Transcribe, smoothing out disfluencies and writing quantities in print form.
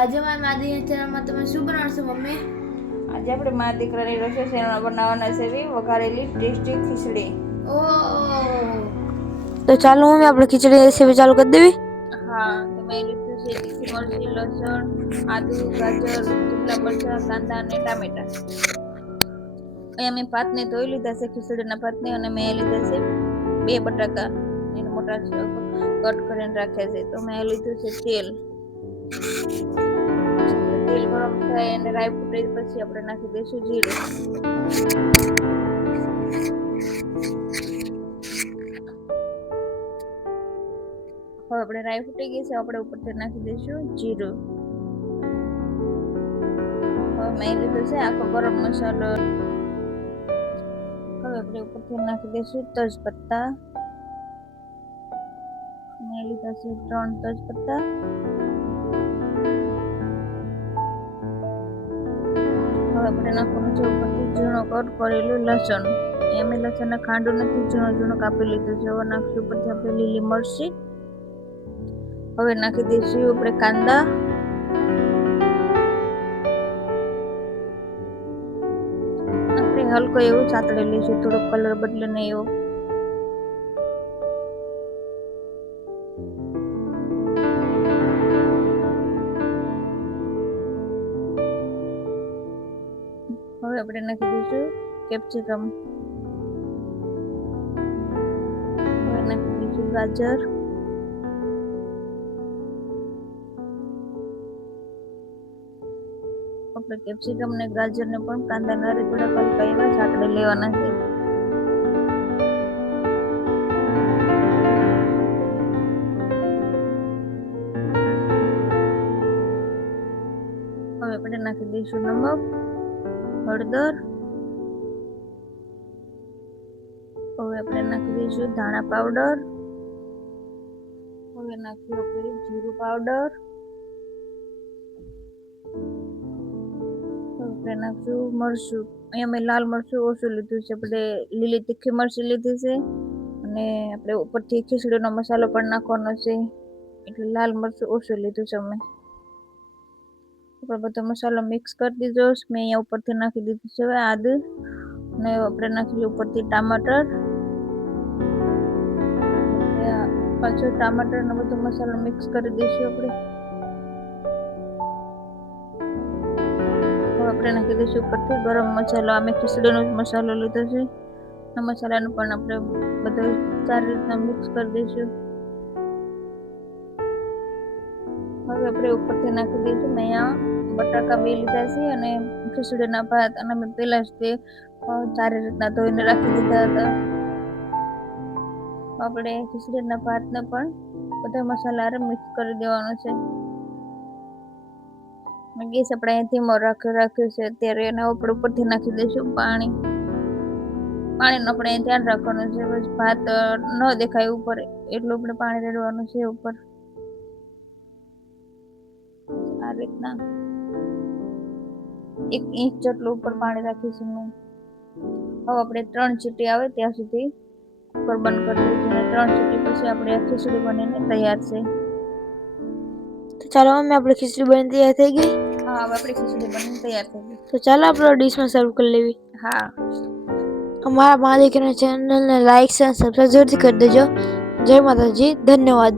આજે મારી માદી ચેનલમાં તમે શું બનાવશો મમ્મી? આજે આપણે મા દીકરાની રસોઈ ચેનલ બનાવવાના છે વઘારેલી ટેસ્ટી ખીચડી. ઓહ, તો ચાલો મમ્મી આપણે ખીચડી રેસીપી ચાલુ કરી દેવી. હા, તો મેં લીધું છે તીખી મરચી, લસણ, આદુ, ગાજર, લીમડા મરચા, કાંદા અને ટામેટા. અહીંયા મેં ભાતને ધોઈ લીધા છે, ખીચડીના ભાતને, અને મેં લીધા છે 2 બટાકા એને મોટા કટ કરીને રાખ્યા છે. તો મેં લીધું છે તેલ. તેલ ગરમ થાય અને રાઈ ફૂટે પછી આપણે નાખી દઈશું જીરું. હવે આપણે રાઈ ફૂટી ગઈ છે, આપણે ઉપરથી નાખી દઈશું જીરું. હવે મેં લીધું છે આખો ગરમ મસાલો. હવે આપણે ઉપરથી નાખી દઈશું તેજપત્તા. મેં લીધા છે 3 તેજપત્તા. હવે આપણે નાખવાનું છે ઉપરથી ઝીણો કટ કરેલું લસણ. મેં લસણને ખાંડું નથી, ઝીણો ઝીણો કાપી લીધું છે. હવે નાખશું ઉપરથી આપણે લીલી મરચી. હવે નાખી દઈશું આપણે કાંદા. આપણે હલકો એવું સાતળી લઈશું, થોડો કલર બદલે નહીં એવો. હવે આપણે નાખી દઈશું કેપ્સિકમ. હવે નાખી દઈશું ગાજર. આપણે કેપ્સિકમ ને ગાજર ને પણ કાંદા નારી થોડા હલકા એવા સાતળી લેવાના છે. હવે આપણે નાખી દઈશું નમક, હળદર. હવે આપણે નાખી દઈશું ધાણા પાવડર. હવે નાખીશું આપણે જીરું પાવડર. આપણે નાખશું મરચું. અહીંયા મેં લાલ મરચું ઓછું લીધું છે, આપણે લીલી તીખી મરચી લીધી છે, અને આપણે ઉપરથી ખીચડીનો મસાલો પણ નાખવાનો છે, એટલે લાલ મરચું ઓછું લીધું છે અમે. આપણે બધો મસાલો મિક્સ કરી દીધો. મેં અહીંયા ઉપરથી નાખી દીધું છે હવે આદુ, અને આપણે નાખીશું ઉપરથી ટામાટર. પાછું ટામાટર ને બધો મસાલો મિક્સ કરી દઈશું આપણે. આપણે નાખી દઈશું ઉપરથી ગરમ મસાલો. અમે ખીચડીનો જ મસાલો લીધો છે. આ મસાલાનું પણ આપણે બધો સારી રીતના મિક્સ કરી દઈશું. હવે આપણે ઉપરથી નાખી દઈશું. મેં અહીંયા બટાકા 2 લીધા છે, અને ખીચડીના ભાત, અને મેં પહેલા જ તે સારી રીતના ધોઈને રાખી દીધા હતા. આપણે ખીચડીના ભાતને પણ બધા મસાલા મિક્સ કરી દેવાનો છે. ગેસ આપણે અહીંયા ધીમો રાખ્યો છે અત્યારે, એના ઉપરથી નાખી દઈશું પાણી. પાણીનું આપણે ધ્યાન રાખવાનું છે, બસ ભાત ન દેખાય ઉપર એટલું આપણે પાણી રેડવાનું છે ઉપર. આ રીતના 1 ઇંચ જેટલું ઉપર પાણી રાખીશું મેં. હવે આપણે 3 સીટી આવે ત્યાં સુધી કુકર બંધ કરી દઈશું, અને 3 સીટી પછી આપણે ખીચડી બનીને તૈયાર છે. તો ચાલો મમ્મી આપણે ખીચડી બની તૈયાર થઈ ગઈ. હા, હવે આપણી ખીચડી બનીને તૈયાર થઈ ગઈ. તો ચાલો આપણે ડીશમાં સર્વ કરી લેવી. હા, અમારા મા દીકરાની ચેનલને લાઈક અને સબસ્ક્રાઇબ જરૂરથી કરી દેજો. જય માતાજી, ધન્યવાદ.